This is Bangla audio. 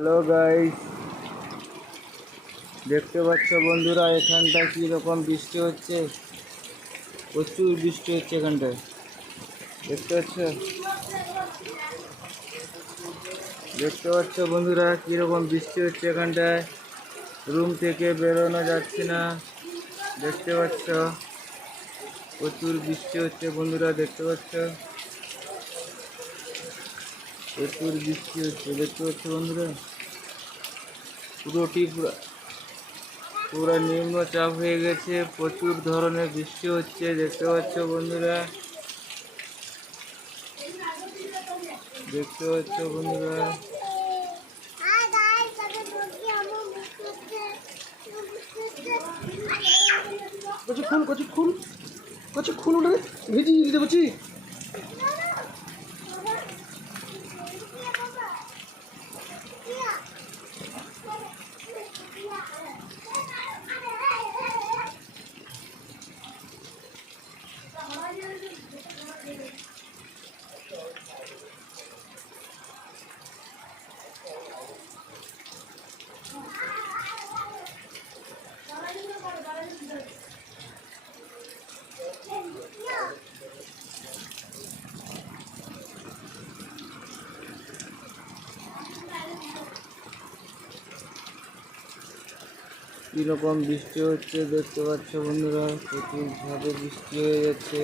হ্যালো গাইস, দেখতে পাচ্ছ বন্ধুরা এখানটা কি রকম বৃষ্টি হচ্ছে। প্রচুর বৃষ্টি হচ্ছে এখানটায়, দেখতে পাচ্ছ বন্ধুরা কি রকম বৃষ্টি হচ্ছে এখানটায়। রুম থেকে বেরোনো যাচ্ছে না, দেখতে পাচ্ছ প্রচুর বৃষ্টি হচ্ছে বন্ধুরা, দেখতে পাচ্ছ প্রচুর বৃষ্টি হচ্ছে, দেখতে পাচ্ছ বন্ধুরা। পুরো নিম্নচাপ হয়ে গেছে, প্রচুর ধরনের বৃষ্টি হচ্ছে, দেখতে পাচ্ছ বন্ধুরা, দেখতে পাচ্ছ বন্ধুরা। খুল ওটা ভিজিয়ে দিতে বলছি। কীরকম বৃষ্টি হচ্ছে দেখতে পাচ্ছ বন্ধুরা, প্রচুর ভাবে বৃষ্টি হয়ে যাচ্ছে।